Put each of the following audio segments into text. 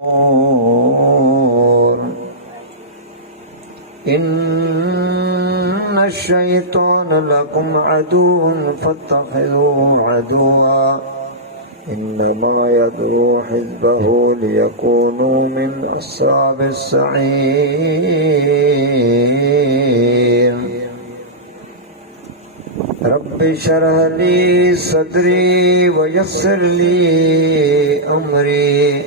إن الشيطان لكم عدو فاتخذوه عدوا إنما يدعو حزبه ليكونوا من أصحاب السعير رب اشرح لي صدري ويسر لي أمري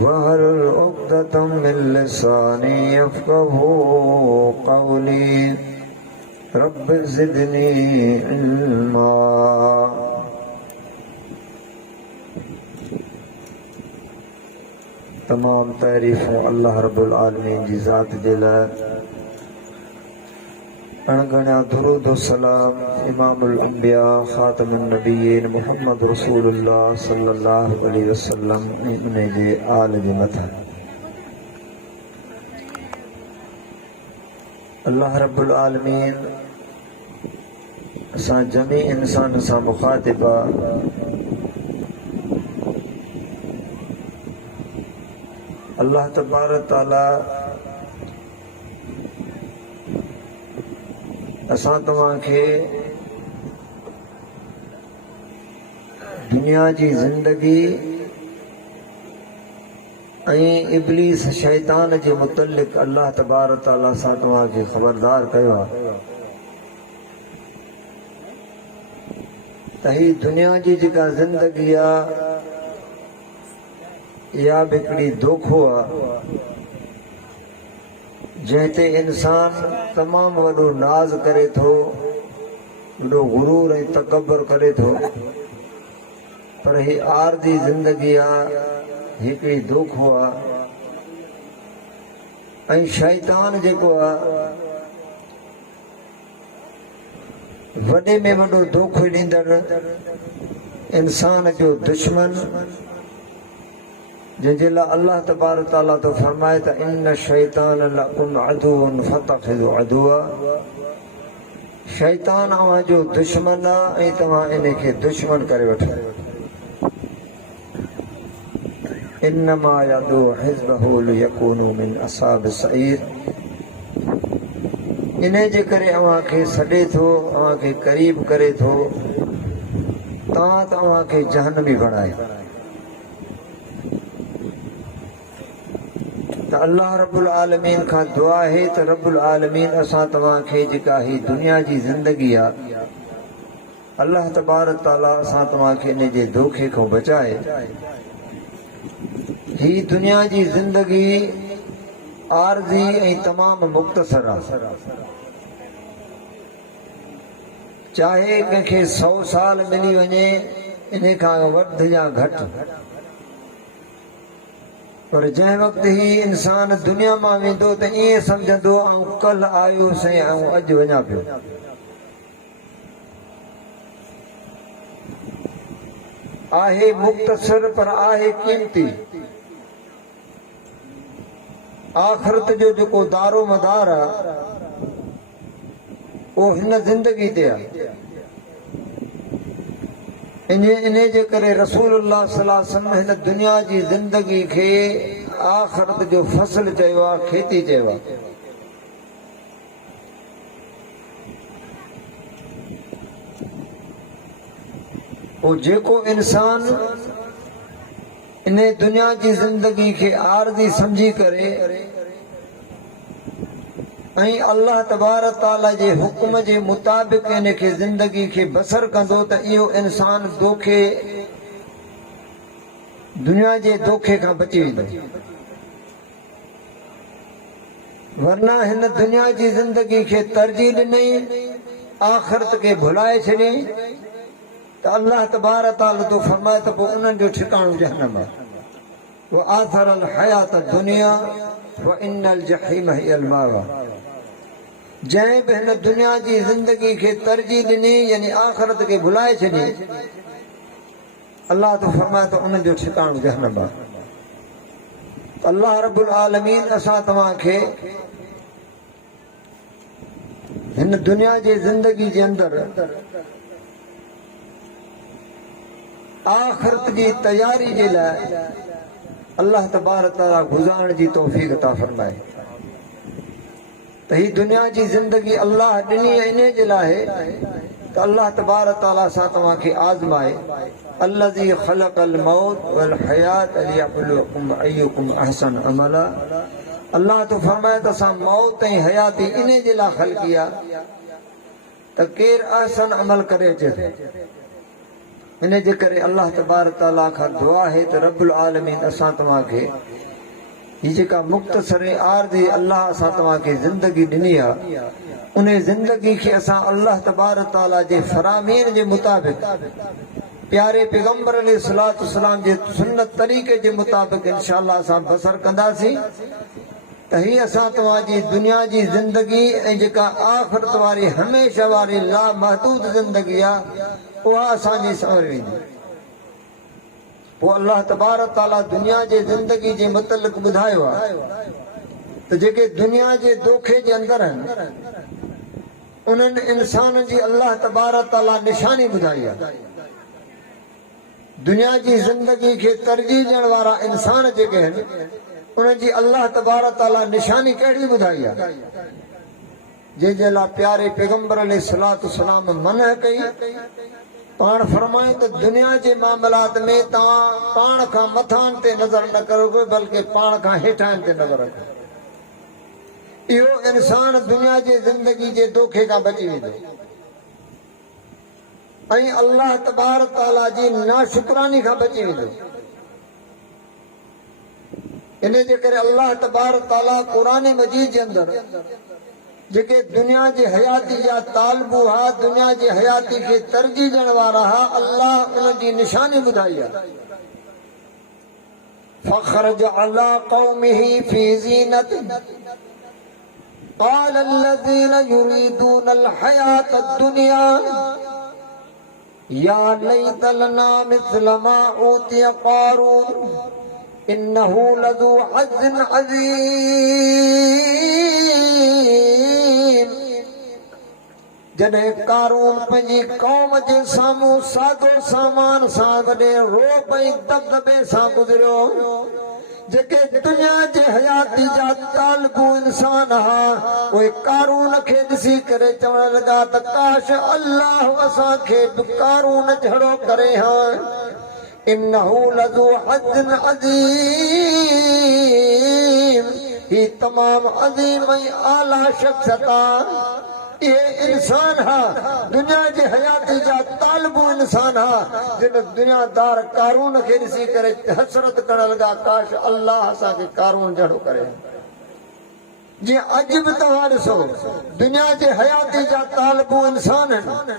واحلل عقدة من لساني يفقهوا قولي رب زدني علما तमाम तारीफ़ूं अल्लाह रब्बुल आलमीन जी ज़ात जे लाइ। अणगणिया दुरूद व सलाम इमामुल अंबिया ख़ातमुन नबिय्यीन मुहम्मद रसूलुल्लाह सल्लल्लाहु अलैहि वसल्लम उन जे आल जे मथां। अल्लाह रब्बुल आलमीन असां जमी इंसान सां मुख़ातिब आहे। अल्लाह तबारक ताला असां तव्हांखे दुनिया जी ज़िंदगी ऐं इब्लीस शैतान जे मुतल्लिक़ अल्लाह तबारक ताला सां तव्हांखे ख़बरदार कयो आहे त ही दुनिया जी जेका ज़िंदगी आहे या बि हिकिड़ी धोखो आहे जंहिं ते इंसान तमामु वॾो नाज़ करे थो, वॾो गुरूर ऐं तकबर करे थो, पर ही आरज़ी ज़िंदगी आहे, हिकिड़ी धोखो आहे। ऐं शैतान जेको आहे वॾे में वॾो धोखो ॾींदड़ इंसान जो दुश्मन जंहिंजे लाइ अल्लाह तबारक ताला तो फरमाए त इन शैतान लकुम अदुवन फतखिज़ू अदुवा। शैतान अव्हां जो दुश्मन आहे ऐं तव्हां इन खे दुश्मन करे वठो। इन्नमा यदू हिज़्बहु लियकूनू मिन असहाब सईर। इन जे करे अव्हां खे सॾे थो, अव्हां खे क़रीब करे थो तां त अव्हां खे जहन्नमी बणाए। त अल्लाह रब्बुल आलमीन खां दुआ आहे त रब्बुल आलमीन असां तव्हांखे जेका ही दुनिया जी ज़िंदगी आहे अल्लाह तबारक ताला असां तव्हांखे इन जे धोखे खां बचाए। ही दुनिया जी ज़िंदगी आरज़ी ऐं तमामु मुख़्तसर आहे। चाहे कंहिंखे 100 साल मिली वञे इन खां वधि या घटि, पर जंहिं वक़्त ही इंसान दुनिया मां वेंदो त ईअं सम्झंदो ऐं कल्ह आयोसीं ऐं अॼु वञा पियो। आहे मुख़्तसर पर आहे क़ीमती। आख़िरत जो जेको दारो मदार आहे उहो हिन ज़िंदगी ते आहे। इन जे करे रसूलुल्लाह सल्लल्लाहु अलैहि वसल्लम हिन दुनिया जी ज़िंदगी खे आख़िरत जो फसल चयो आहे, खेती चयो आहे। पोइ जेको इंसान इन दुनिया जी ज़िंदगी खे आरज़ी समझी करे ऐं अल्लाह तबारक ताला जे हुक्म जे मुताबिक़ इन खे ज़िंदगी खे बसर कंदो त इहो इंसान धोखे दुनिया जे धोखे खां बची वेंदो। वरना हिन दुनिया जी ज़िंदगी खे तरजीह ॾिनई, आख़िरत खे भुलाए छॾियईं त अल्लाह तबारक ताला तो फरमाए त पोइ उन्हनि जो ठिकाणो जहन्नम आहे। व आथरल हयात दुनिया व इन्नल जहीम हियल मावा। जंहिं बि हिन दुनिया जी ज़िंदगी खे तरजीह ॾिनी यानी आख़िरत खे भुलाए छॾी अल्लाह तो फरमाए त उन जो ठिकाणो जहन्नम आहे। अल्लाह रब्बुल आलमीन असां तव्हांखे हिन दुनिया जी ज़िंदगी जे अंदरि आखिरत की तैयारी के लिए अल्लाह तबारक ताला गुज़ारण जी तौफ़ीक़ अता फरमाए। त ही दुनिया जी ज़िंदगी अल्लाह ॾिनी इन जे लाइ त अल्लाह तबारक ताला सां तव्हांखे आज़माए। अल्लज़ी ख़लक़ल मौत वल हयात लियब्लुवकुम अय्युकुम अहसन अमला। अल्लाह तो फरमाए त असां मौत ऐं हयाती इन जे लाइ ख़लक़ी आहे त केरु अहसन अमल करे अचे। इन जे करे अल्लाह तबारक ताला खां दुआ है त रब्बुल आलमीन असां तव्हांखे ही जेका मुख़्तसर आरज़ी अल्लाह असां तव्हांखे ज़िंदगी ॾिनी आहे उन ज़िंदगी खे असां अल्लाह तबारक ताला जे फ़रामीन जे मुताबिक़ प्यारे पैगंबर अलैहिस्सलातु वस्सलाम जे सुन्नत तरीक़े जे मुताबिक़ इंशाअल्लाह असां बसर कंदासीं। त ही असां तव्हांजी दुनिया जी ज़िंदगी ऐं जेका आख़िरत वारी हमेशह वारी लामहदूद ज़िंदगी आहे उहा असांजी संवर वेंदी। पोइ अल्लाह तबारक ताला दुनिया जे ज़िंदगी जे मुतलिक़ ॿुधायो आहे त जेके दुनिया जे दोखे जे अंदरि आहिनि उन्हनि इंसान जी अल्लाह तबारक ताला निशानी ॿुधाई आहे। दुनिया जी ज़िंदगी खे तरजीह ॾियण वारा इंसान जेके आहिनि उन्हनि जी अल्लाह तबारक ताला निशानी कहिड़ी ॿुधाई आहे जंहिंजे लाइ प्यारे पैगंबर अलैहिस्सलातु वस्सलाम मना कई। पाण फरमाए त दुनिया जे मामलात में तव्हां पाण खां मथां ते नज़र न करो बल्कि पाण खां हेठां ते नज़र रखो। इहो इंसान दुनिया जे ज़िंदगी जे दोखे खां बची वेंदो ऐं अल्लाह तबारक ताला जी नाशुक्रानी खां बची वेंदो। इन जे करे अल्लाह तबारक ताला क़ुरान मजीद जे अंदरि जेके दुनिया जे हयाती जा तालबू हा दुनिया जे हयाती खे तरजीह ॾियण वारा हा अल्लाह उन जी निशानी ॿुधाई आहे। फखरज अला कौमिही फी ज़ीनत قال الذين يريدون الحياة الدنيا يا ليت لنا مثل ما أوتي قارون إنه لذو حظ عظيم। जॾहिं कारून पंहिंजी क़ौम जे साम्हूं सादो सामान सां गॾे रोब ऐं दबदबे सां गुज़रियो। जेके दुनिया जे हयाती जा तालबू इंसान हा उहे कारून खे ॾिसी करे चवण लॻा त काश अल्लाह असांखे बि कारून जहिड़ो करे हा। इन्नहू लज़ू हज़्ज़िन अज़ीम। ही तमाम अज़ीम ऐं आला शख्सियत ये इंसान हा दुनिया जे हयाती जा तालबू इंसान हा जिन दुनियादार कारून खे ॾिसी करे हसरत करण लॻा काश अल्लाह असांखे कारून जहिड़ो करे। जीअं अॼु बि तव्हां ॾिसो दुनिया जे हयाती जा तालबू इंसान आहिनि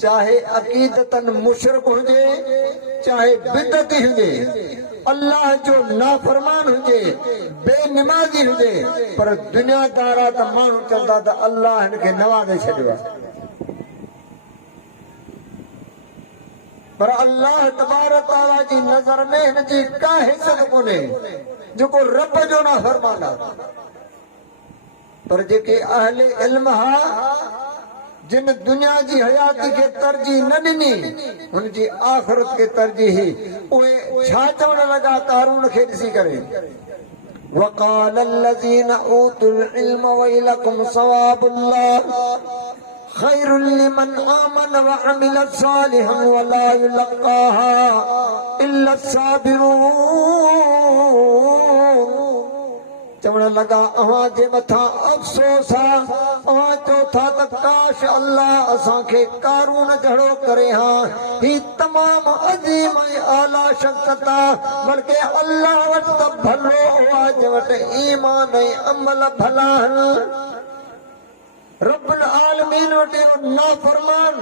चाहे अक़ीदतन मुशरिक हुजे चाहे बिदती हुजे अल्लाह जो नाफरमान हुजे बेनिमाज़ी हुजे पर दुनियादार त माण्हू चवंदा त अल्लाह हिन खे नवाज़े छॾियो आहे। पर अल्लाह तबारक ताला जी नज़र में हिन जी का हिसत कोन्हे जेको रब जो नाफरमान आहे। पर जेके अहले इल्म हा जिन दुनिया जी हयाती खे तरजीह न ॾिनी हुन जी आख़िरत खे तरजीह उहे छा चवण लॻा कारून खे ॾिसी करे वक़ाल الذين اوتوا العلم ويلكم ثواب الله خير لمن آمن وعمل صالحا ولا يلقاها إلا الصابرون। चवण लॻा अव्हां जे मथां अफ़सोस आहे अव्हां चओ था त काश अल्लाह असांखे कारून जहिड़ो करे हा। ही तमामु अज़ीम ऐं आला शख़्सियत आहे बल्कि अल्लाह वटि त भलो आहे जे वटि ईमान ऐं अमल भला आहिनि। रब्बुल आलमीन वटि नाफरमान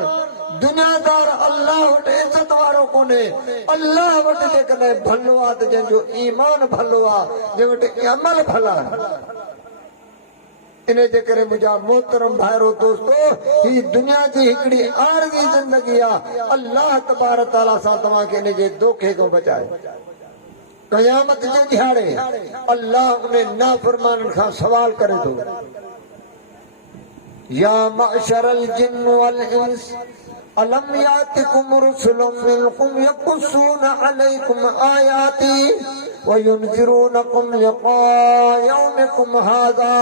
दुनियादार अल्लाह वटि इज़त वारो कोन्हे। अल्लाह वटि जेकॾहिं भलो आहे त जंहिंजो ईमान भलो आहे जंहिं वटि अमल भला आहे। इन जे करे मुंहिंजा मोहतरम भाइरो दोस्तो ही दुनिया जी हिकिड़ी आरज़ी ज़िंदगी आहे। अल्लाह तबारक ताला सां तव्हांखे इन जे दोखे खां बचाए। क़यामत जे ॾियारे अल्लाह उन नाफरमाननि खां सवाल करे थो या मअशरल जिन्न वल इंस अलम यातिकुम रुसुलुम मिनकुम यक़ुस्सूना अलैकुम आयाती वयुनज़िरूनकुम लिक़ा यौमिकुम हाज़ा।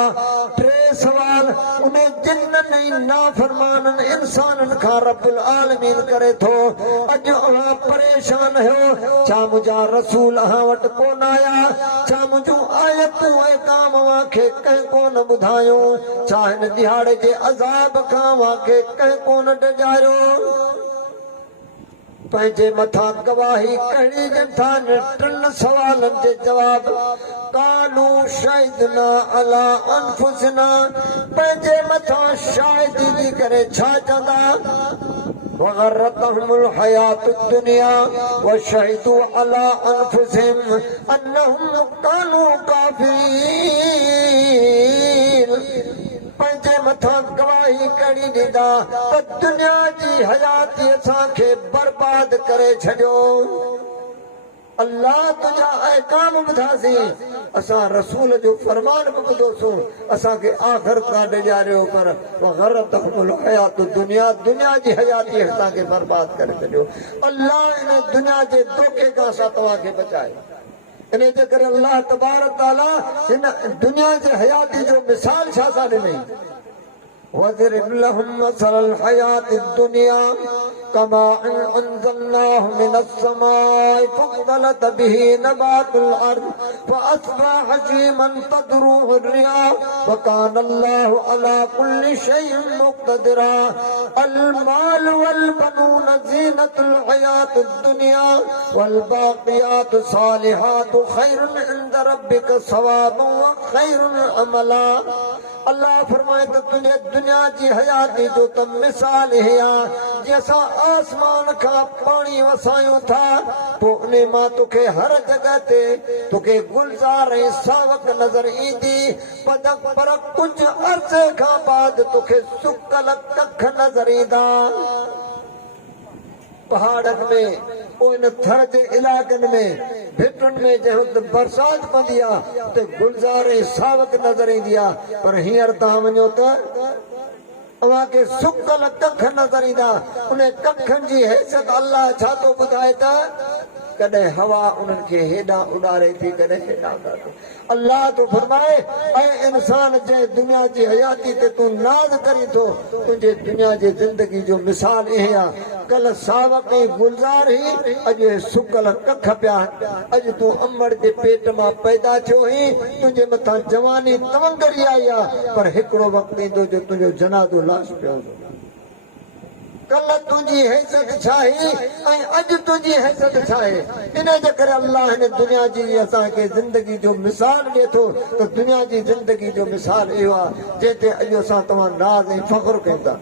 टे सवाल उन्हें जिन्ननि नाफरमाननि इंसाननि खां रब्बुल आलमीन करे थो। अॼु अव्हां परेशान हो, छा मुंहिंजा रसूल अव्हां वटि कोन आया? छा मुंहिंजूं आयतूं ऐं काम अव्हां खे कंहिं कोन ॿुधायूं? छा हिन दिहाड़े जे अज़ाब खां अव्हां खे कंहिं कोन डिॼायो? पंहिंजे मथां गवाही कहिड़ी ॾियनि था? टिनि सवालनि जे जवाब कालू शहिदना अला अनफुसना। पंहिंजे मथां शाहिदी ॾेई करे छा चवंदा? वगर्रतहुमुल हयातुद दुनिया वशहिदू अला अनफुसिहिम अन्नहुम कानू काफिरीन। पंहिंजे मथां गवाही कहिड़ी ॾींदा त दुनिया जी हयाती असांखे बर्बाद करे छॾियो। अल्लाह तुंहिंजा अहकाम ॿुधासीं, असां रसूल जो फरमान बि ॿुधोसीं, असांखे आख़िरत खां डिॼारियो पर वगर्रतहुमुल हयातुद दुनिया। दुनिया जी हयाती असांखे बर्बाद करे छॾियो। अल्लाह इन दुनिया जे धोखे खां असां तव्हांखे बचाए। इन जे करे अल्लाह तबारक ताला हिन दुनिया जी हयाती जो मिसाल छा सां ॾिनई? वज़रिब लहुम मसलल हयातिद दुनिया कमाअन अंज़लनाहु मिनस समाई फख्तलत बिही नबातुल अर्द फअस्बह हशीमन तदरुहु रियाह वकान अल्लाहु अला कुल्लि शैइन मुक़तदिरा। अल माल वल बनून ज़ीनतुल हयातिद दुनिया वल बाक़ियातुस सालिहातु खैरुन इंद रब्बिक सवाबन व खैरुन अमला। अल्लाह फरमाए त तुंहिंजे दुनिया जी हयाती जो त मिसाल ही आहे। जीअं असां आसमान खां पाणी वसायूं था पोइ उन मां तोखे हर जॻह ते तोखे गुलज़ार ऐं सावक नज़र ईंदी, पर कुझु अर्से खां बाद तोखे सुकल कख नज़र ईंदा। पहाड़नि में पोइ इन थर जे इलाइक़नि में भिटुनि में जंहिं वक़्तु बरसाति पवंदी आहे उते गुलज़ार ऐं सावक नज़र ईंदी आहे, पर हींअर तव्हां वञो त अव्हां खे सुकल कख नज़र ईंदा। उन कखनि जी हैसियत अल्लाह छा थो ॿुधाए त कॾहिं हवा उन्हनि खे हेॾां उॾारे थी, कॾहिं हेॾां उॾारे। अल्लाह तो फरमाए ऐं इंसान जंहिं दुनिया जी हयाती ते तूं नाज़ करी थो, तुंहिंजे दुनिया जी ज़िंदगी जो मिसाल इहे आहे। कल सावक ऐं गुलज़ार ही, अॼु सुकल कख पिया। अॼु तूं अमड़ जे पेट मां पैदा थियो ही, तुंहिंजे मथां जवानी तवंगरी आई आहे, पर हिकिड़ो वक़्तु ईंदो जो तुंहिंजो जनाज़ो लाश पियो हूंदो। कल तुंहिंजी हैसियत छा आहे ऐं अॼु तुंहिंजी हैसियत छा आहे? इन जे करे अल्लाह हिन दुनिया जी असांखे ज़िंदगी जो मिसाल ॾिए थो त दुनिया जी ज़िंदगी जो मिसाल इहो आहे जंहिं ते अॼु असां तव्हां नाज़ ऐं फ़ख्रु कयूं था।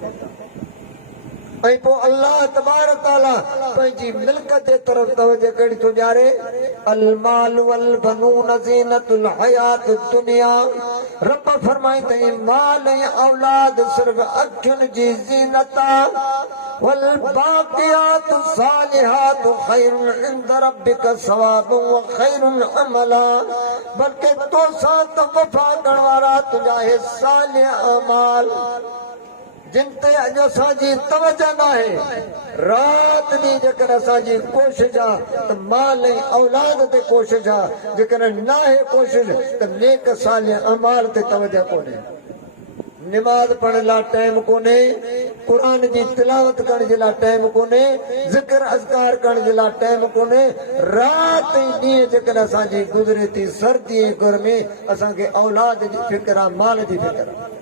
ऐं पोइ अल्लाह तबारक ताला पंहिंजी मिल्कत जे तरफ़ तवजो कहिड़ी थो ॾियारे? अल माल वल बनून ज़ीनतुल हयातिद दुनिया। रब फरमाए त माल ऐं औलाद सिर्फ़ अखियुनि जी ज़ीनत आहे। वल बाक़ियातु सालिहातु खैरुन इंद रब्बिक सवाबन व खैरुन अमला। बल्कि तोसां त वफ़ा करण वारा तुंहिंजा हे सालिह अमाल जिन ते अॼु असांजी तवजो न आहे। राति ॾींहुं जेकर असांजी कोशिशि आहे त माल ऐं औलाद ते कोशिशि आहे, जेकर न आहे कोशिशि त नेक सालिह अमाल ते तवजो कोन्हे। निमाज़ पढ़ण लाइ टाइम कोन्हे, क़ुर जी तिलावत करण जे लाइ टाइम कोन्हे, ज़िक्र अज़कार करण जे लाइ टाइम कोन्हे। राति ऐं ॾींहुं जेकर असांजी गुज़रे थी सर्दी ऐं गर्मी, असांखे औलाद जी फिक्र आहे, माल जी फिक्र आहे।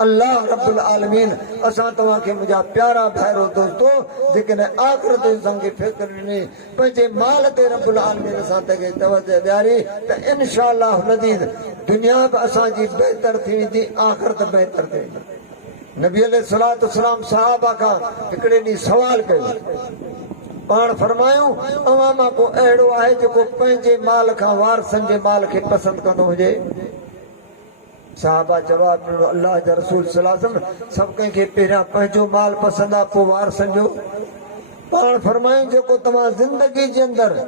अल्लाह रब्बुल आलमीन असां तव्हांखे मुंहिंजा प्यारा भाइरो दोस्तो जेकॾहिं आख़िरत असांखे फिक्र ॾिनी, पंहिंजे माल ते रब्बुल आलमीन असां ते तवजो ॾियारी त इनशा अल्लाह नज़ीर दुनिया बि असांजी बहितर थी वेंदी, आख़िरत बहितर थी वेंदी। नबी अलैहिस्सलातु वस्सलाम सहाबा खां हिकिड़े ॾींहुं सवाल कयो, पाण फरमायूं अवां मां को अहिड़ो आहे जेको पंहिंजे माल खां वारसनि जे माल खे पसंदि कंदो हुजे? साहबा जवाब ॾिनो, अल्लाह जा रसूल सल्लल्लाहु अलैहि वसल्लम सभु कंहिंखे पहिरियां पंहिंजो माल पसंदि आहे, पोइ वारसनि जो। पाण फरमायूं जेको तव्हां ज़िंदगी जे अंदरि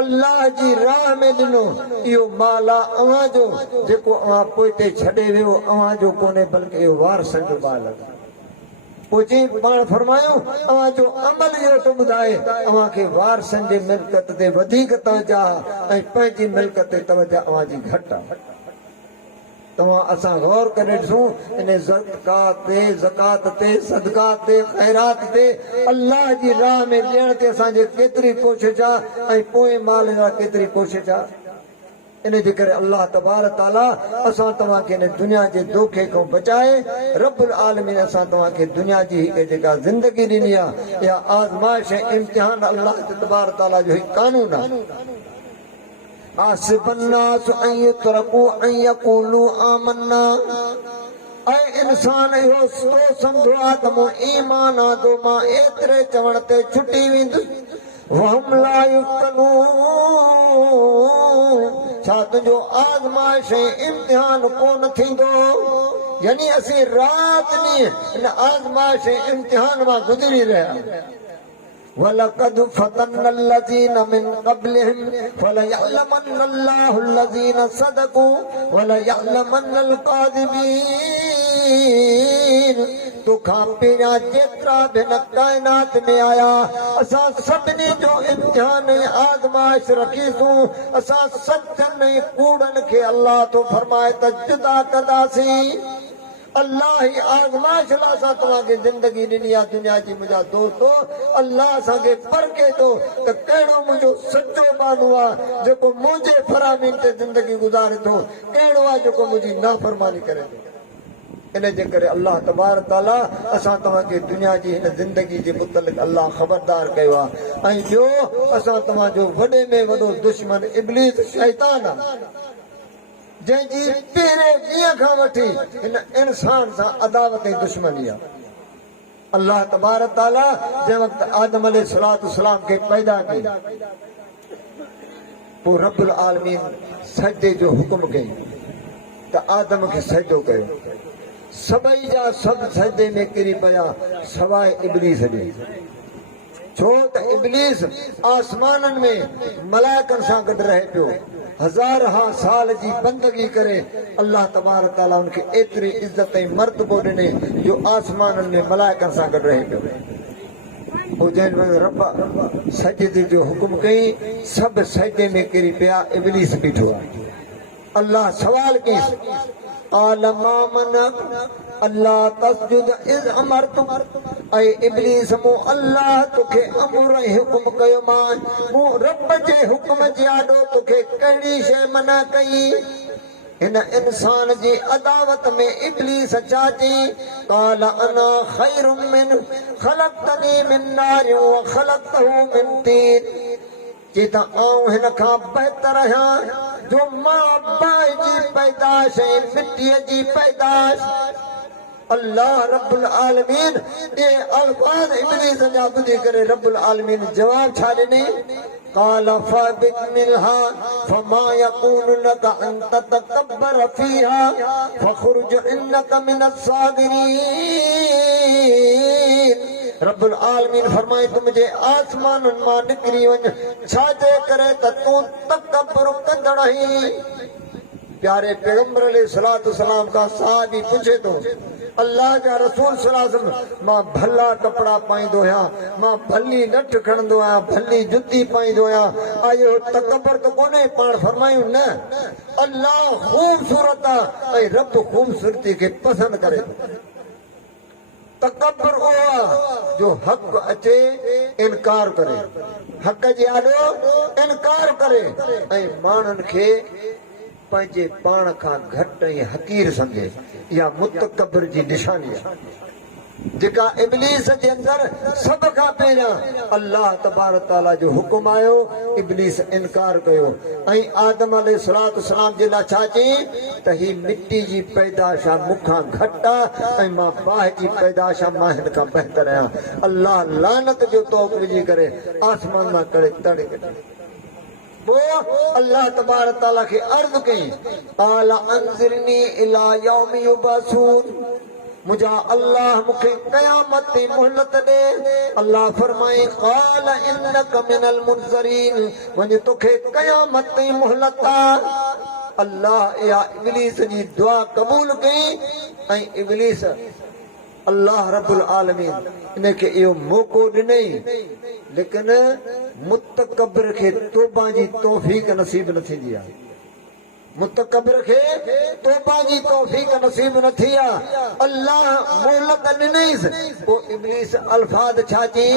अल्लाह जी राह में ॾिनो इहो माल आहे अव्हां जो, जेको अव्हां पोइ ते छॾे वियो अव्हां जो कोन्हे, बल्कि इहो वारसनि जो माल आहे। पोची पाण फरमायो अवां जो अमल जो तो ॿुधाए अवां खे वारसनि जी मिल्कत ते वधीक तवजा ऐं पंहिंजी मिल्कत ते तवजा अवां जी घटि आहे। तव्हां असां गौर करे ॾिसूं इन ज़कात ते सदक़ात ते ख़ैरात ते अल्लाह जी राह में ॾियण ते असांजे केतिरी कोशिश आहे ऐं पोइ माल लाइ केतिरी कोशिश आहे। इन जे करे अल्लाह तबारक ताला असां तव्हांखे इन दुनिया जे दोखे खां बचाए रब्बुल आलमीन असां तव्हांखे दुनिया जी हिकु जेका ज़िंदगी ॾिनी आहे इहा आज़माइश ऐं इम्तिहान अल्लाह तबारक ताला जो हिकु कानून आहे। आसिफन्नास अन युतरकू अन यक़ूलू आमन्ना ऐं इंसान इहो सम्झो आहे त मूं ईमान आंदो मां एतिरे चवण ते छुटी वेंदुसि वहम ला युफ्तनून छा तुंहिंजो आज़माइश ऐं इम्तिहान कोन थींदो यानी असीं राति ॾींहुं इन आज़माइश ऐं इम्तिहान मां गुज़री रहिया। वलक़द फ़तन्ना الذين من قبلهم فليعلمن الله الذين صدقوا وليعلمن الكاذبين तोखां पहिरियां जेतिरा बि हिन काइनात में आया असां सभिनी जो इम्तिहान ऐं आज़माइश रखीसूं। असां सचनि ऐं कूड़नि खे अल्लाह तो फरमाए त जुदा कंदासीं। अल्लाह ही आज़माइश लाइ असां तव्हांखे ज़िंदगी ॾिनी आहे दुनिया जी। मुंहिंजा दोस्तो अल्लाह असांखे परखे थो त कहिड़ो मुंहिंजो सचो माण्हू आहे जेको मुंहिंजे फरामीन ते ज़िंदगी गुज़ारे थो, कहिड़ो आहे जेको मुंहिंजी नाफ़रमानी करे थो। इन जे करे अल्लाह तबारक ताला असां तव्हांखे दुनिया जी हिन ज़िंदगी जे मुतलिक़ अल्लाह ख़बरदार कयो आहे। ऐं ॿियो असां तव्हांजो वॾे में वॾो दुश्मन इब्लीस शैतान आहे जंहिंजी पहिरें ॾींहं खां वठी हिन इंसान सां अदावत ऐं दुश्मनी आहे। अल्लाह तबारक ताला जंहिं वक़्तु आदम अलैहिस्सलाम खे पैदा कई पोइ रब्बुल आलमीन सजदे जो हुकुम कई त आदम खे सजदो कयो। सभई जा सभु सजदे में किरी पिया सवाइ इब्लीस जे। छो त इब्लीस आसमाननि में मलाइकनि सां गॾु रहे पियो। हज़ार साल जी बंदगी करे अल्लाह तबारक ताला उनखे एतिरी इज़त ऐं मर्तबो ॾिने जो आसमाननि में मलाइकनि सां गॾु रहे पियो। पोइ जंहिं रब सजदे जो हुकुम कई सभु सजदे में किरी पिया, इब्लीस बीठो आहे। अल्लाह सवाल कईसि अल्लाह तस्जुद इज़ अमरतुक ऐं इब्लीस मूं अल्लाह तोखे अमर ऐं हुकुम कयो मूं रब जे हुकुम जे आॾो तोखे कहिड़ी शइ मना कई। हिन इंसान जी अदावत में इब्लीस छा चई قال انا خير من خلقتني من نار وخلقته من طين चई त आऊं हिन खां बहितर आहियां जो मां बाहि जी पैदाश ऐं मिटीअ जी पैदाश। अल्लाह रब्बुल आलमीन ये अल्फाज इब्लीस जा ॿुधी करे रब्बुल आलमीन जवाब छा ॾिनी قال فاهبط منها فما يكون لك أن تتكبر فيها فاخرج إنك من الصاغرين। रब्बुल आलमीन फरमाए तू मुझे आसमाननि मां निकिरी वञ छाजे करे त तूं तकबर कंदड़ आहीं। प्यारे पैगंबर अलैहिस्सलाम का सहाबी पूछे तो अल्लाह जा रसूल सल्लल्लाहु अलैहि वसल्लम मां भला कपड़ा पाईंदो आहियां, मां भली नठ खणंदो आहियां, भली जुती पाईंदो आहियां, आयो तकबर त कोन्हे। पाण फरमायूं न अल्लाह ख़ूबसूरत आहे ऐं रब ख़ूबसूरती खे पसंदि करे। तकबर उहो आहे जो हक़ अचे इनकार करे, हक़ जे आॾो इनकार करे ऐं माण्हुनि खे पंहिंजे पाण खां घटि ऐं हक़ीर सम्झे। इहा मुतकबर जी निशानी आहे जेका इब्लीस जे अंदरि सभ खां पहिरियां अल्लाह तबारक ताला जो हुकुम आयो, इब्लीस इनकार कयो ऐं आदम अलैहिस्सलाम जे लाइ छा चई त ही मिटी जी पैदाश आहे, मूंखां घटि आहे ऐं मां बाहि जी पैदाश आहे, मां हिन खां बहितर आहियां। अल्लाह लानत जो तौक़ विझी करे आसमान मां करे तड़े पोइ अल्लाह तबारक ताला खे अर्ज़ कई قال انظرني الى يوم يبعثون मुझा अल्लाह मूंखे क़यामत ते मोहलत ॾे। अल्लाह फरमाए قال انك من المنذرين वञ तोखे क़यामत ते मोहलत आहे। अल्लाह इहा इब्लीस जी दुआ क़बूल कई ऐं इब्लीस अल्लाह रब्बुल आलमीन इनखे इहो मौक़ो ॾिनई, लेकिन मुतकब्बिर खे तौबा जी तौफ़ीक़ नसीब न थींदी आहे। मुतकब्बिर खे तौबा जी तौफ़ीक़ नसीब न थी आहे। अल्लाह मोहलत ॾिनईसि, पोइ इब्लीस अल्फाज़ छा चई?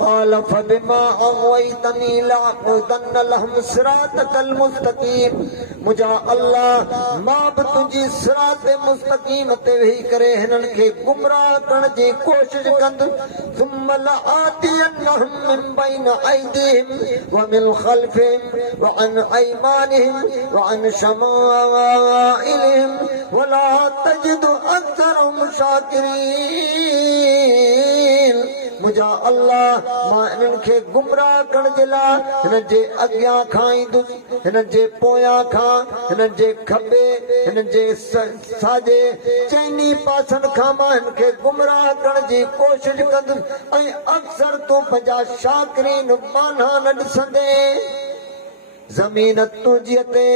قال فبما أغويتني لأقعدن لهم صراطك المستقيم। मुंहिंजा अल्लाह मां बि तुंहिंजी सिरात मुस्तक़ीम ते वेही करे हिननि खे गुमराह करण जी कोशिश कंदुमि। ثم لآتينهم من بين أيديهم ومن خلفهم وعن أيمانهم وعن شمائلهم ولا تجد أكثرهم شاكرين। मुंहिंजा अल्लाह मां हिननि खे गुमराह करण जे लाइ हिननि जे अॻियां खां ईंदुसि, हिननि जे पोयां खां, हिननि जे खॿे, हिननि जे साॼे, चइनी पासनि खां मां हिन खे गुमराह करण जी कोशिश कंदुसि। ऐं अक्सर तूं पंहिंजा शाकिरीन बाना न ॾिसंदे। ज़मीन तुंहिंजीअ ते,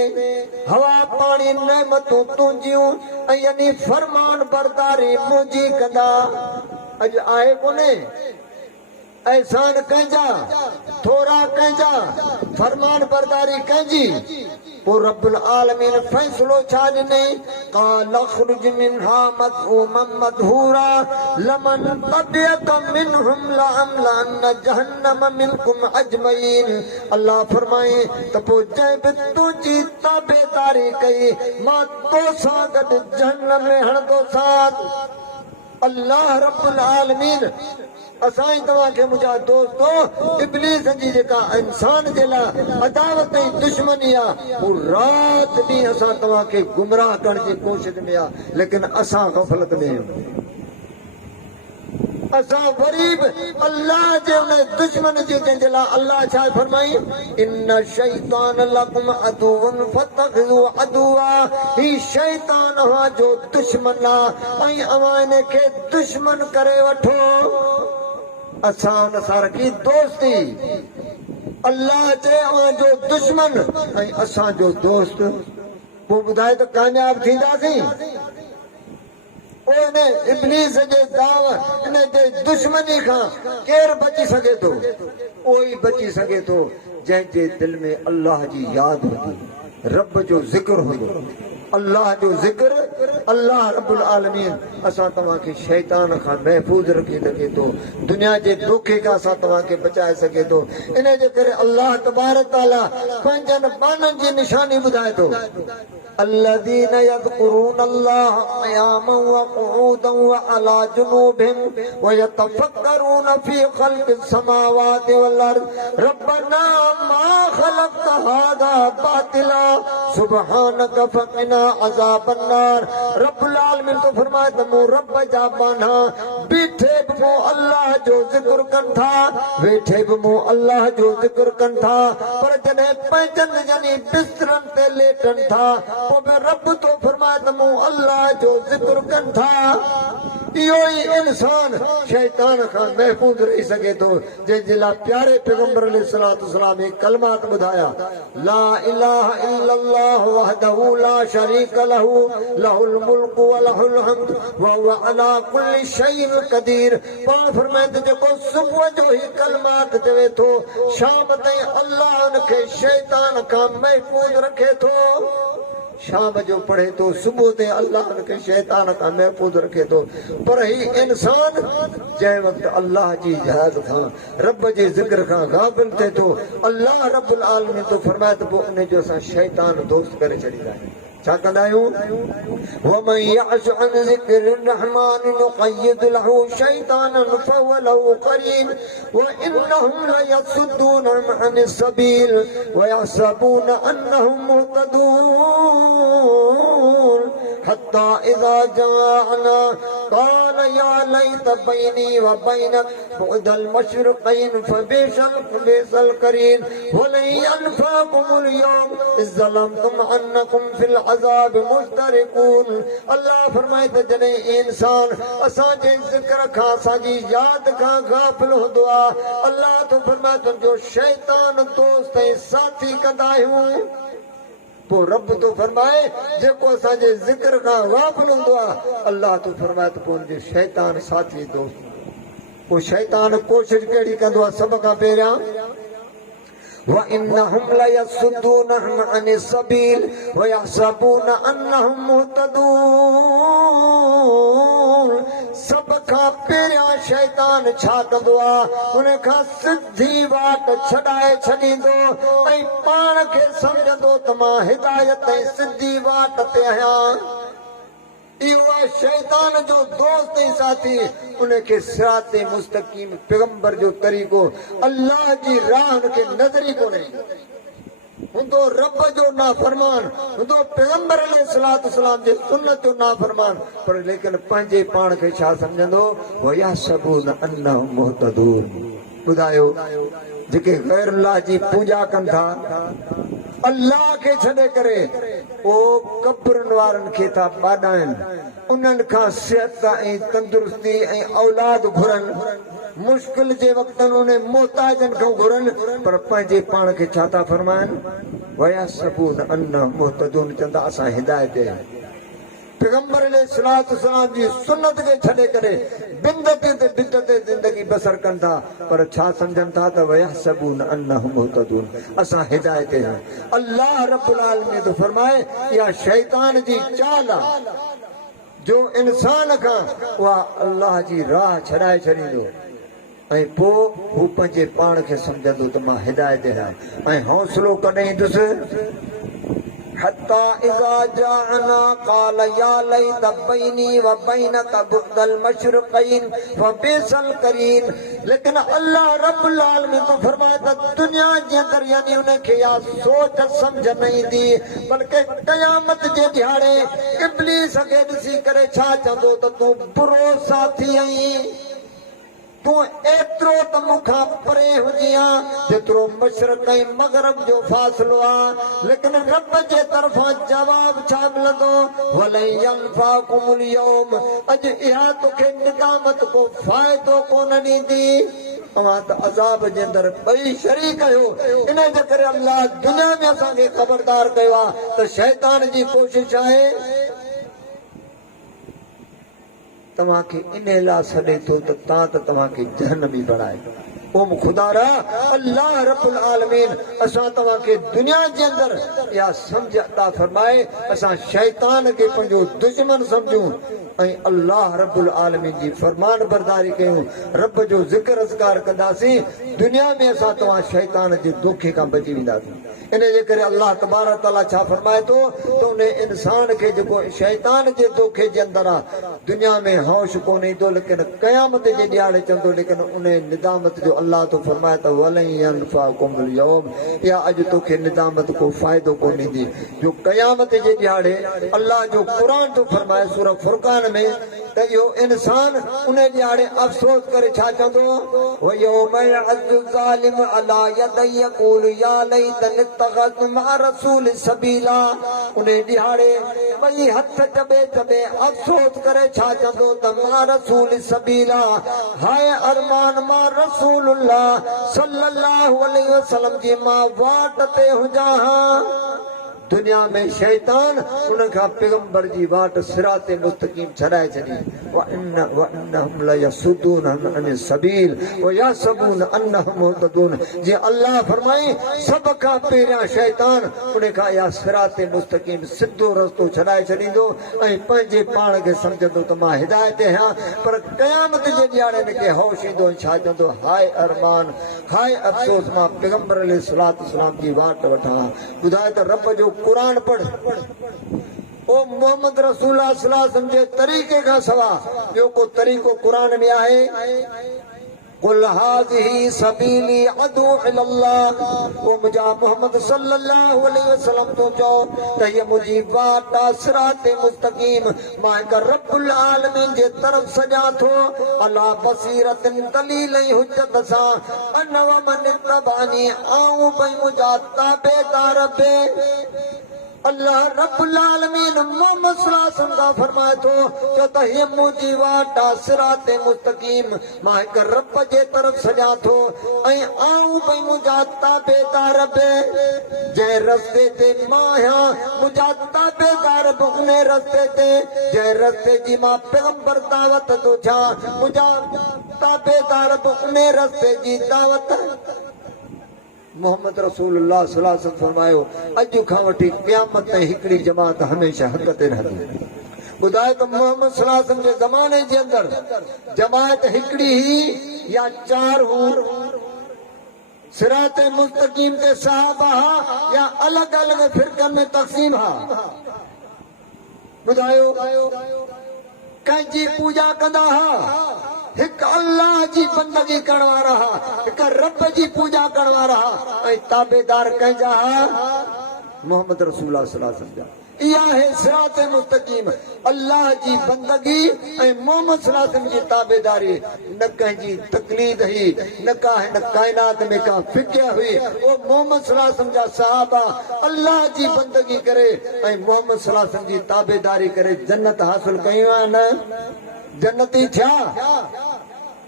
हवा पाणी नेमतूं तुंहिंजियूं, ऐं यानी फरमान बरदारी मुंहिंजी कंदा। अॼु आहे कोन्हे एहसान कंहिंजा, थोरा कंहिंजा, फरमान बरदारी कंहिंजी। पोइ रब्बुल आलमीन फ़ैसिलो छा ॾिनई? क़ाल अख़्रुज मिन्हा मज़मूमन मदहूरा लमन तबिअक मिनहुम लअमलअन जहन्नम मिनकुम अजमईन। अल्लाह फरमाए त पोइ जंहिं बि तुंहिंजी ताबेदारी कई मां तोसां गॾु जहन्नम में हणंदोसांसि। अल्लाह रब्बुल आलमीन असां तव्हांखे मुंहिंजा दोस्तो इब्लीस जी जेका इंसान जे लाइ अदावत ऐं दुश्मनी आहे, हू राति ॾींहुं असां तव्हांखे गुमराह करण जी कोशिश में आहे, लेकिन असां ग़फ़लत में आहियूं। असां वरी बि अल्लाह जे उन दुश्मन जी जंहिंजे लाइ अल्लाह छा फरमाई? इन शैतान लकुम अदुवन फतखिज़ू अदुवा। ही शैतान अव्हां जो दुश्मन आहे ऐं अव्हां इन खे दुश्मन करे वठो। असां हुन सां रखी दोस्ती। अल्लाह चए अव्हां जो दुश्मन ऐं असांजो दोस्त। पोइ ॿुधाए त कामयाब थींदासीं? इब्लीस जे दाव इन जे दुश्मनी खां केरु बची सघे थो? उहो ई बची सघे थो जंहिंजे दिलि में अल्लाह जी यादि हूंदी, रब जो ज़िक्र हूंदो। अल्लाह जो ज़िक्र, अल्लाह रब्बुल आलमीन असां तव्हांखे शैतान खां महफ़ूज़ रखी सघे थो, दुनिया जे धोखे खां असां तव्हांखे बचाए सघे थो। इन जे करे अल्लाह तबारक तआला पंहिंजनि बाननि जी निशानी ॿुधाए थो। الذين يذكرون الله قياما وقعودا وعلى جنوبهم ويتفكرون في خلق السماوات والارض ربنا ما خلقت هذا باطلا سبحانك فقنا عذاب النار। रब العالمین तो फरमाए त मूं रब जा बाना बीठे बि मूं अल्लाह जो ज़िक्र कनि था, वेठे बि मूं अल्लाह जो ज़िक्र कनि था, पर जॾहिं पंहिंजनि यानी बिस्तरनि ते लेटनि था पोइ रब तो फरमाए त मूं अल्लाह जो ज़िक्र कनि था। इहो ई इंसान शैतान खां महफ़ूज़ रही सघे थो, जंहिंजे लाइ प्यारे पैगंबर अलैहिस्सलाम कलमात ॿुधाया। ला इलाहा इल्लल्लाह वहदहू ला शरीक लहू लहुल मुल्क व लहुल हम्द व हुवा अला कुल्लि शैइन क़दीर। पाण फरमाए त जेको सुबुह जो ही कलमात चवे थो, शाम ताईं अल्लाह उनखे शैतान खां महफ़ूज़ रखे थो। शाम जो पढ़े तो सुबुह ते अल्लाह उनखे शैतान खां महफ़ूज़ रखे थो। पर ही इंसान जंहिं वक़्तु अल्लाह जी यादि खां, रब जे ज़िक्र खां गाफ़िल थिए थो, अल्लाह रब्बुल आलमीन तो फरमाए त पोइ उनजो असां शैतान दोस्त करे छॾींदा आहियूं। छा कंदा आहियूं? वमन यअश अन ज़िक्रिर रहमान नुक़य्यिद लहू शैतानन फहुव लहू क़रीन व इन्नहुम लयसुद्दूनहुम अनिस सबील व यहसबून अन्नहुम मुहतदून हत्ता इज़ा जाअना क़ाल या लैत बैनी व बैनक बुअदल मशरिक़ैन फबिइसल क़रीन वलन यनफअकुमुल यौम इज़ ज़लमतुम अन्नकुम फिल अज़ाब मुश्तरिकून। अल्लाह फरमाए त जॾहिं इंसान असांजे ज़िक्र खां, असांजी यादि खां गाफ़िल हूंदो आहे, अल्लाह तो फरमाए तुंहिंजो शैतान दोस्त ऐं साथी कंदा आहियूं। पो रब तो फरमाए जेको असांजे ज़िक्र खां गाफ़िल हूंदो आहे अल्लाह तो फरमाए त पोइ हुनजो शैतान साथी दोस्त पोइ शैतान कोशिशि कहिड़ी कंदो आहे सभ खां पहिरियां وَإِنَّهُمْ لَيَصُدُّونَهُمْ عَنِ السَّبِيلِ وَيَحْسَبُونَ أَنَّهُمْ مُهْتَدُونَ सभ खां पहिरियां शैतान छा कंदो आहे उन खां सिधी वाट छॾाए छॾींदो ऐं पाण खे सम्झंदो त मां हिदायत ऐं सिधी वाट ते आहियां इहो आहे शैतान जो दोस्त ऐं साथी उनखे सिरात मुस्तक़ीम पैगंबर जो तरीक़ो अल्लाह जी राह खे नज़र ई कोन्हे हूंदो रब जो नाफ़रमान हूंदो पैगंबर अलैहिस्सलाम जे सुन्नत जो नाफ़रमान पर लेकिन पंहिंजे पाण खे छा सम्झंदो वयहसबून अन्नहुम मुहतदून ॿुधायो जेके गैर अल्लाह जी पूॼा कनि था अल्लाह खे छॾे करे ओ कब्रनि वारनि खे था ॿाॾाइनि उन्हनि खां सिहत ऐं तंदुरुस्ती ऐं औलाद घुरनि मुश्किल जे वक़्तनि उन मोहताजनि खां घुरनि पर पंहिंजे पाण खे छा था फरमाइनि वयहसबून अन्नहुम मुहतदून चवंदा असां हिदायत पैगंबर अलैहिस्सलाम जी सुन्नत खे छॾे करे बिदत ते ज़िंदगी बसर कनि था पर छा सम्झनि था त वयहसबून अन्नहुम मुहतदून असां हिदायत आहियूं अल्लाह रब्बुल आलमीन तो फरमाए इहा शैतान जी चाल आहे जो इंसान खां उहा अल्लाह जी राह छॾाए छॾींदो ऐं पोइ हू पंहिंजे पाण खे सम्झंदो त मां हिदायत आहियां ऐं हौसलो कॾहिं ईंदुसि حتى إذا جاءنا قال يا ليت بيني وبينك بعد المشرقين فبئس القرين लेकिन अल्लाह रब्बुल आलमीन तो फरमाए त दुनिया जे अंदर यानी उनखे या सोच समझ न ईंदी बल्कि क़यामत जे ॾियारे इब्लीस खे ॾिसी करे छा चवंदो त तूं बुरो साथी आहीं तूं एतिरो त मूंखां परे हुजी जेतिरो मशरक़ ऐं मग़रिब जो फ़ासिलो आहे लेकिन रब जे तरफ़ां जवाब छा मिलंदो वलन यनफाकुमुल यौम अॼु इहा तोखे निदामत को फ़ाइदो कोन ॾींदी अवां त अज़ाब जे अंदरि ॿई शरीक आहियो इन जे करे अल्लाह दुनिया में असांखे ख़बरदार कयो आहे त शैतान जी कोशिशि आहे तव्हांखे इन लाइ छॾे थो त तव्हांखे जहन्नमी बणाए ओम खुदा रा अल्लाह रब्बुल आलमीन असां तव्हांखे दुनिया जे अंदरि इहा सम्झ अता फरमाए असां शैतान खे पंहिंजो दुश्मन सम्झूं ऐं अल्लाह रब्बुल आलमीन जी फरमान बरदारी कयूं रब जो ज़िक्र अज़कार कंदासीं दुनिया में असां तव्हां शैतान जे धोखे खां बची वेंदासीं इन जे करे अल्लाह तबारक तआला छा फरमाए थो त उन इंसान खे जेको शैतान जे धोखे जे अंदरि आहे दुनिया में होश कोन ईंदो लेकिन क़यामत जे ॾियारे चवंदो लेकिन उन निदामत जो अल्लाह तो फरमाए त वलन यनफाकुमुल यौम या अॼु तोखे निदामत को फ़ाइदो कोन ईंदी जो क़यामत जे ॾियारे अल्लाह जो क़ुरान तो फरमाए सूरह फुरक़ान में त इहो इंसान उन ॾियारे अफ़सोस करे छा चवंदो वयौम यअज़्ज़ु ज़ालिम अला यदय यक़ूलु या लैतनी इत्तख़ज़्तु मअ रसूल सबीला उन ॾियारे ॿई हथ चबे चबे अफ़सोस करे छा चवंदो त मअ रसूल सबीला हाय अरमान मां रसूलुल्लाह सल्लल्लाहु अलैहि वसल्लम जी मां वाट ते हुजां दुनिया में शैतान उनखां पैगंबर जी वाट सिरात मुस्तकीम छॾाए छॾी वअन्नहुम लयसुद्दूनहुम अनिस सबील वयहसबून अन्नहुम मुहतदून जे अल्लाह फरमाई सभ खां पहिरियां शैतान उनखां इहा सिरात मुस्तकीम सिधो रस्तो छॾाए छॾींदो ऐं पंहिंजे पाण खे सम्झंदो त मां हिदायत आहियां पर क़यामत जे ॾियारे हिनखे होश ईंदो छा चवंदो हाय अरमान हाय अफ़सोस मां पैगंबर अलैहिस्सलाम जी वाट वठां ॿुधाए त रब जो कुरान पढ़ ओ मोहम्मद रसूलुल्लाह सल्लल्लाहु अलैहि वसल्लम जे तरीक़े खां सवा ॿियो को तरीक़ो कुरान में आहे कुल हाज़िही सबीली अदू इलल्लाह ओ मुंहिंजा मोहम्मद सल्लल्लाहु अलैहि वसल्लम तो चओ त हीअ मुंहिंजी वाट आहे सिरात मुस्तकीम मां हिक रब्बुल आलमीन जे तरफ़ सॼां थो अला बसीरतिन दलील ऐं हुज्जत सां अन व मन तबानी आऊं भई मुंहिंजा ताबेदार बि अल्लाह रब्बुल आलमीन मोहम्मद सल्लल्लाहु अलैहि वसल्लम का फरमाए तो जो त हे मुजी वाटा सिराते मुस्तकीम मां हिक रब जे तरफ सजा थो ऐं आऊं भई मुंहिंजा ताबेदार बि जंहिं रस्ते ते मां आहियां मुंहिंजा ताबेदार बि उन रस्ते ते जंहिं रस्ते जी मां पैगंबर दावत थो ॾियां मुंहिंजा ताबेदार बि उन रस्ते जी दावत मोहम्मद रसूलुल्लाह सल्लल्लाहु अलैहि वसल्लम फरमायो अॼु खां वठी क़यामत ताईं हिकिड़ी जमात हमेशह हक़ ते रहंदी ॿुधाए त मोहम्मद सल्लल्लाहु अलैहि वसल्लम जे ज़माने जे अंदरि जमात हिकिड़ी ही या चार हू सिराते मुस्तकीम ते सहाबा हा या अलॻि अलॻि फ़िरक़नि में तक़सीम हा ॿुधायो कंहिंजी पूॼा कंदा हा हिक अल्लाह जी बंदगी करण वारा हा हिक रब जी पूॼा करण वारा हा ऐं ताबेदार कंहिंजा हा मोहम्मद रसूलुल्लाह सल्लल्लाहु अलैहि वसल्लम इहा है सिरात मुस्तकीम अल्लाह जी बंदगी ऐं मोहम्मद सल्लल्लाहु अलैहि वसल्लम जी ताबेदारी न कंहिंजी तकलीद हुई न का हिन काइनात में का फिक्र हुई वो मोहम्मद सल्लल्लाहु अलैहि वसल्लम जा सहाबा अल्लाह जी बंदगी करे ऐं मोहम्मद सल्लल्लाहु अलैहि वसल्लम जी ताबेदारी करे जन्नत हासिल कयूं न जन्नती थिया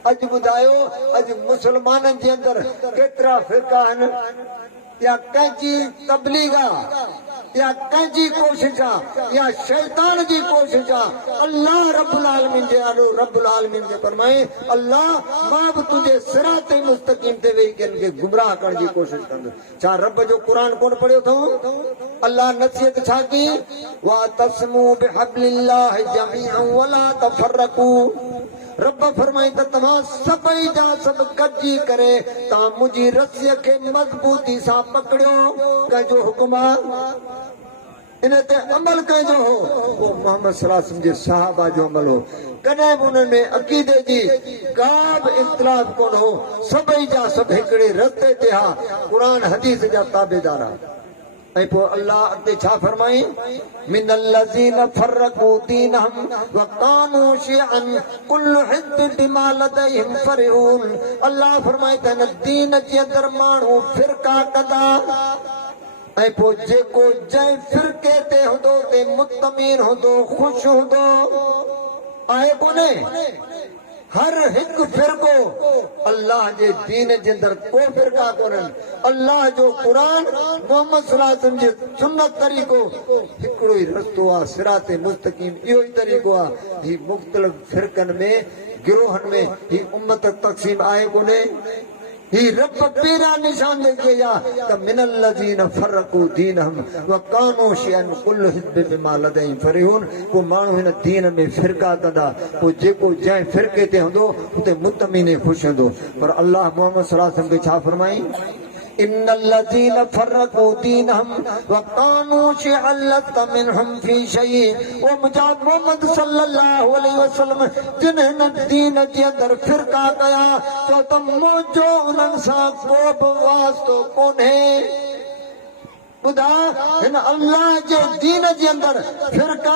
अॼु ॿुधायो अॼु मुसलमाननि जे अंदरि केतिरा फ़िरका आहिनि या कंहिंजी तबलीग आहे या कंहिंजी कोशिश आहे या शैतान जी कोशिश आहे अल्लाह रब्बुल आलमीन जे आॾो रब्बुल आलमीन जे फरमाए अल्लाह मां बि तुंहिंजे सिराते मुस्तकीम ते वेही करे खे गुमराह करण जी कोशिश कंदुसि छा रब जो क़ुर कोन पढ़ियो अथऊं अल्लाह नसीहत छा की वातस्मू बिहब्लिल्लाहि जमीअन वला तफर्रकू रब फरमाई त तव्हां सभई जा सभु गॾिजी करे तव्हां मुंहिंजी रस्सीअ खे मज़बूती सां पकड़ियो कंहिंजो हुकुम इन ते अमल कंहिंजो हो उहो मोहम्मद सल्लल्लाहु अलैहि वसल्लम जे सहाबा जो अमल हो कॾहिं बि उन्हनि में अक़ीदे जी का बि इख़्तिलाफ़ कोन हो सभई जा सभु हिकिड़े रस्ते ते हा क़ुर हदीस जा ताबेदार हा ऐं पोइ अल्लाह अॻिते छा फरमाई मिनल्लज़ीन फर्रक़ू दीनहुम व कानू शिअन कुल्लु हिज़्बिन बिमा लदैहिम फरिहून अल्लाह फरमाए त हिन दीन जे अंदरि माण्हू फ़िरका कंदा ऐं पोइ जेको जंहिं फ़िरके ते हूंदो ते मुतमईन हूंदो ख़ुशि हूंदो आहे कोन्हे हर हिकु फ़िरको अल्लाह जे दीन जे अंदरि को फ़िरका कोन्हनि अल्लाह जो क़ुर मोहम्मद सल्लल्लाहु अलैहि वसल्लम जे सुन्नत तरीक़ो हिकिड़ो ई रस्तो आहे सिराते मुस्तकीम इहो ई तरीक़ो आहे ही मुख़्तलिफ़ फ़िरकनि में गिरोहनि में ही उम्मत तक़सीम आहे कोन्हे ही रब पेरा निशान देखे या त मिनल्लज़ीन फर्रक़ू दीनहुम व कानू शिअन कुल्लु हिज़्बिन बिमा लदैहिम फरिहून को माण्हू हिन दीन में फ़िरका कंदा पोइ जेको जंहिं फ़िरके ते हूंदो उते मुतमईन ख़ुशि हूंदो पर अल्लाह मोहम्मद सल्लल्लाहु अलैहि वसल्लम खे छा फरमाई इन्नल्लज़ीन फर्रक़ू दीनहुम व कानू शिअन लस्त मिनहुम फी शै ओ मुंहिंजा मोहम्मद सल्लल्लाहु अलैहि वसल्लम जिन हिन दीन जे अंदरि फ़िरका कया छो त मुंहिंजो उन्हनि सां को बि वास्तो कोन्हे ॿुधा हिन अल्लाह जे दीन जे अंदरि फ़िरका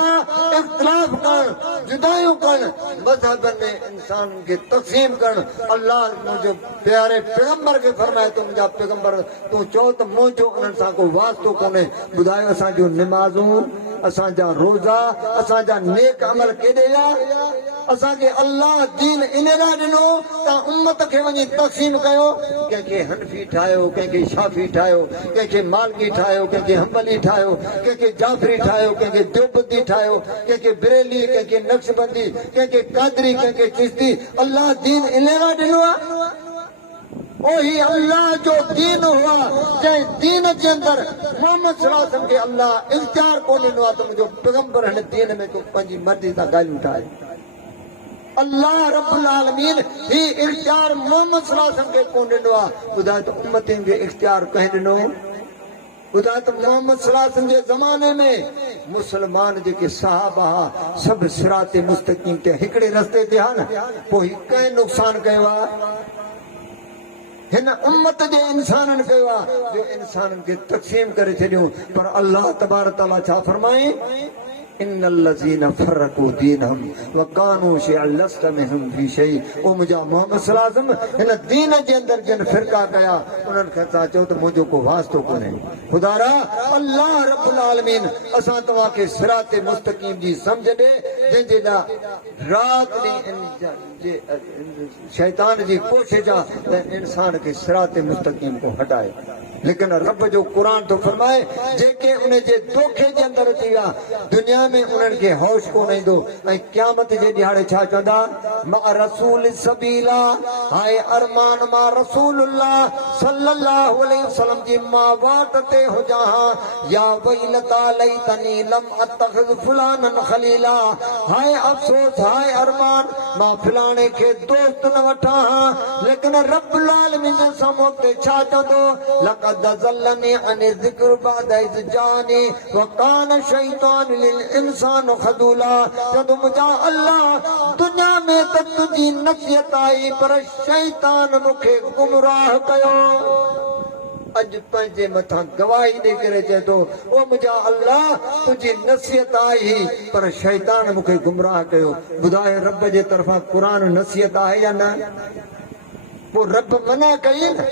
इख़्तिलाफ़ करणु जुदायूं करणु मज़हबनि में इंसान खे तक़सीम करणु अल्लाह मुंहिंजो प्यारे पैगंबर खे फरमाए थो मुंहिंजा पैगंबर तूं चओ त मुंहिंजो उन्हनि सां को वास्तो कोन्हे ॿुधायो असांजूं निमाज़ूं असांजा रोज़ा असांजा नेक अमल केॾे विया असांखे अल्लाह दीन इन लाइ ॾिनो तव्हां उम्मत खे वञी तक़सीम कयो कंहिंखे हनफी ठाहियो कंहिंखे शाफ़ी ठाहियो कंहिंखे मालकी ठाहियो कंहिंखे हंबली ठाहियो कंहिंखे जाफ़री ठाहियो कंहिंखे देवबंदी ठाहियो कंहिंखे बरेली कंहिंखे नक्शबंदी कंहिंखे कादरी कंहिंखे चिश्ती अल्लाह दीन इन लाइ ॾिनो आहे ओही अल्लाह जो दीन हुआ जंहिं दीन जे अंदरि मोहम्मद सल्लल्लाहु अलैहि वसल्लम खे अल्लाह इख़्तियार कोन ॾिनो आहे त मुंहिंजो पैगंबर हिन दीन में तूं पंहिंजी मर्ज़ी सां ॻाल्हियूं ठाहे अल्लाह रब्बुल आलमीन ही इख़्तियार मोहम्मद सल्लल्लाहु अलैहि वसल्लम खे कोन ॾिनो आहे ॿुधाए त उम्मतियुनि खे इख़्तियार कंहिं ॾिनो ॿुधाए त मोहम्मद सल्लल्लाहु अलैहि वसल्लम जे ज़माने में मुस्लमान जेके सहाबा हुआ सभु सिराते मुस्तकीम ते हिकिड़े रस्ते ते हा न पोइ कंहिं नुक़सान कयो आहे हिन उम्मत जे इंसाननि कयो आहे जो इंसाननि खे तक़सीम करे छॾियो पर अल्लाह तबारक तआला छा फरमाए इन्नल्लज़ीना फर्रक़ू दीनहुम व कानू शिअन लस्त मिनहुम फी शै। ओ मुंहिंजा मोहम्मद सल्लल्लाहु अलैहि वसल्लम हिन दीन जे अंदरि जिन फिरका कया उन्हनि खे तव्हां चओ त मुंहिंजो को वास्तो कोन्हे। ख़ुदारा अल्लाह रब्बुल आलमीन असां तव्हांखे सिरात मुस्तक़ीम जी सम्झ ॾे जंहिंजे लाइ राति ॾींहुं शैतान जी कोशिश आहे त इंसान खे सिरात मुस्तक़ीम को हटाए। लेकिन रब जो कुरान तो फरमाए जेके उन जे धोखे जे अंदर अची विया दुनिया में उन्हनि खे होश कोन ईंदो ऐं क़यामत जे ॾियारे छा चवंदा मा रसूल सबीला हाय अरमान मा रसूलुल्लाह सल्लल्लाहु अलैहि वसल्लम जी मां वाट ते हुजां या वैलता लैतनी लम अतखिज़ फुलानन खलीला। हाय अफसोस हाय अरमान मां फलाणे खे दोस्त न वठां। लेकिन रब्बुल आलमीन जे साम्हूं ते छा चवंदो लक़द ज़ल्लनी अन ज़िक्र बाद इज़ जानी व कान शैतान लिल इंसान खदूला। जदों मुंहिंजा अल्लाह दुनिया में त तुंहिंजी नसीहत आई पर शैतान मूंखे गुमराह कयो। अज पंहिंजे मथां गवाही ॾेई करे चए थो ओ मुंहिंजा अल्लाह तुंहिंजी नसीहत आई पर शैतान मूंखे गुमराह कयो। ॿुधाए रब जे तरफ़ां क़ुरान नसीहत आहे या न? पोइ रब मना कई न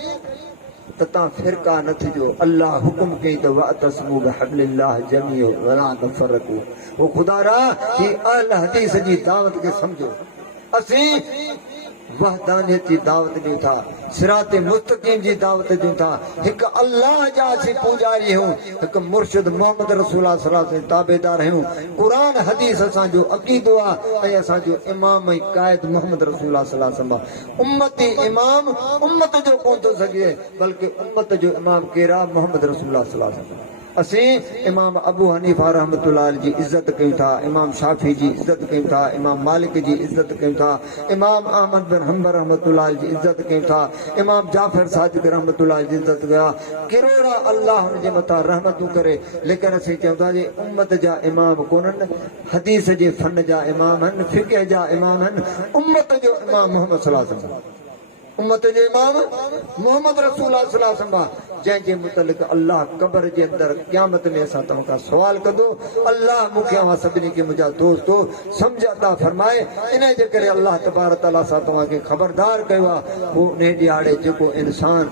त तव्हां फिरका न थिजो। अल्लाह हुकुम कई त वअतसिमू बिहब्लिल्लाह जमीअन वला तफरक़ू। ओ ख़ुदारा ही अहल हदीस जी दावत खे सम्झो। असीं वहदानियत जी दावत ॾियूं था, सिरात मुस्तक़ीम जी दावत ॾियूं था। हिकु अल्लाह जा असीं पूजारी आहियूं, हिकु मुर्शिद मोहम्मद रसूलुल्लाह सल्लल्लाहु अलैहि वसल्लम ताबेदार आहियूं। क़ुरान हदीस असांजो अक़ीदो आहे ऐं असांजो इमाम ऐं क़ाइद मोहम्मद रसूलुल्लाह सल्लल्लाहु अलैहि वसल्लम। उम्मती इमाम उम्मत जो कोन थो सघे बल्कि उम्मत जो इमाम केरु आहे? मोहम्मद रसूलुल्लाह सल्लल्लाहु अलैहि वसल्लम। असीं इमाम अबू हनीफा रहमतुल्लाह अलैहि जी इज़त कयूं था, इमाम शाफी जी इज़त कयूं था, इमाम मालिक जी इज़त कयूं था, इमाम अहमद बिन हंबल रहमतुल्लाह अलैहि जी इज़त कयूं था, इमाम जाफर सादिक रहमतुल्लाह अलैहि जी इज़त कया। किरोड़ा अल्लाह हुन जे मथां रहमतूं करे। लेकिन असीं चऊं था जे उम्मत जा इमाम कोन्हनि, हदीस जे फन जा इमाम आहिनि, फिक़ह जा इमाम आहिनि। उम्मत जो इमाम मोहम्मद सल्लल्लाहु अलैहि वसल्लम, उम्मत जो इमाम मोहम्मद रसूलुल्लाह सल्लल्लाहु अलैहि वसल्लम जंहिंजे मुतलिक़ अल्लाह क़ब्र जे अंदरि क़यामत में असां तव्हां खां सुवाल कंदो। अल्लाह मूंखे अवां सभिनी खे मुंहिंजा दोस्त सम्झ अता फरमाए। इन जे करे अल्लाह तबारक तआला सां तव्हांखे ख़बरदार कयो आहे। उहो उन ॾियारे जेको इंसान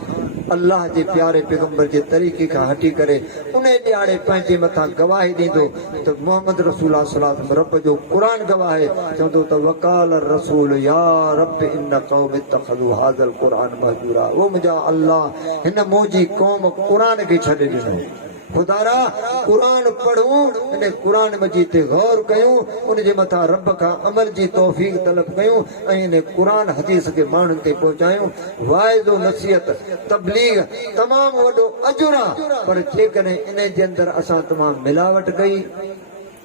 अल्लाह जे प्यारे पैगंबर जे तरीक़े खां हटी करे उन ॾियारे पंहिंजे मथां गवाही ॾींदो त मोहम्मद रसूलुल्लाह सल्लल्लाहु अलैहि वसल्लम रब जो क़ुरान गवाह आहे। चवंदो त वकाल रसूल या रब इन क़ौम इत्तख़ज़ू हाज़ल क़ुरान महजूरा। ओ मुंहिंजा अल्लाह हिन मुंहिंजी क़ौम क़ुरान खे छॾे ॾिनो। ख़ुदारा क़ुरान पढ़ूं, इन क़ुरान मजीद ते गौर कयूं, उन जे मथां रब खां अमल जी तौफ़ीक़ तलब कयूं ऐं इन क़ुरान हदीस खे माण्हुनि ते पहुचायूं। वाइदो नसीहत तबलीग तमामु वॾो अजुर आहे, पर जेकॾहिं इन जे अंदरि असां तमामु मिलावट कई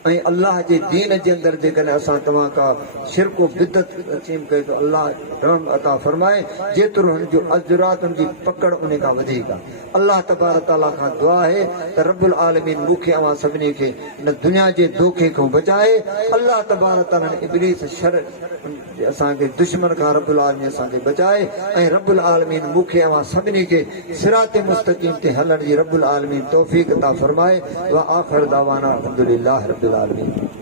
ऐं अल्लाह जे दीन जे अंदरि जेकॾहिं असां तव्हां का शिरको बिदत तक़सीम कयो त अल्लाह रहम अता फरमाए। जेतिरो हुन जो अजुरात हुन जी पकड़ उन खां वधीक आहे। अल्लाह तबारक तआला खां दुआ आहे त रब्बुल आलमीन मूंखे अवां सभिनी खे इन दुनिया जे धोखे खां बचाए। अल्लाह तबारक तआला इब्लीस शर असांखे दुश्मन खां रब्बुल आलमीन असांखे बचाए ऐं रब्बुल आलमीन मूंखे अवां सभिनी खे सिरात मुस्तक़ीम ते हलण जी रब्बुल आलमीन तौफ़ीक़ अता फरमाए। व आख़िर दावाना अल्हम्दुलिल्लाह रब्बिल आलमीन।